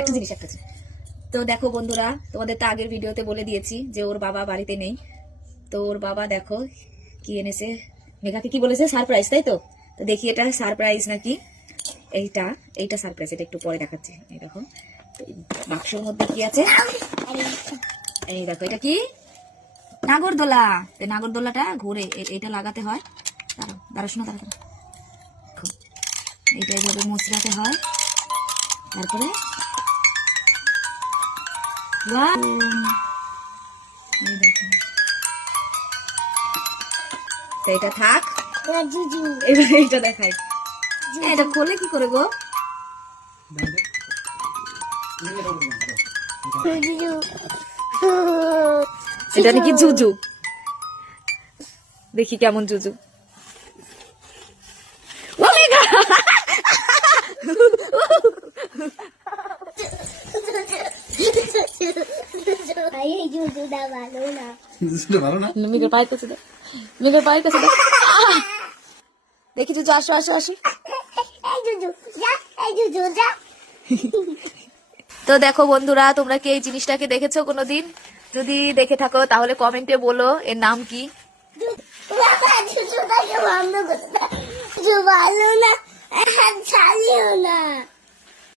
একটা জিনিস। তো দেখো বন্ধুরা, তোমাদের তো আগের ভিডিওতে বলে দিয়েছি যে ওর বাবা বাড়িতে নেই। তো ওর বাবা দেখো কি এনেছে, মেঘাকে কি বলেছে, সারপ্রাইজ, তাই তো? তো দেখি এটা সারপ্রাইজ নাকি। এইটা সারপ্রাইজ, এটা একটু পরে দেখাচ্ছি। এই দেখো বাক্সের মধ্যে কি আছে, এই দেখো এটা কি, নাগরদোলা। এই নাগরদোলাটা ঘুরে এইটা লাগাতে হয়। দাঁড়া শোনো, দাঁড়া, এইটা এইভাবে মুচড়াতে হয়। তারপরে এই দেখো, তো এটা থাক, এবার এইটা দেখাই। এটা খোলে কি করে গো? এটা নাকি জুজু, দেখি কেমন জুজু। দেখি জুজু, আসো আসো আসো। তো দেখো বন্ধুরা, তোমরা কি এই জিনিসটাকে দেখেছো কোনোদিন? যদি দেখে থাকো তাহলে কমেন্টে বলো এর নাম কি। ভালো না,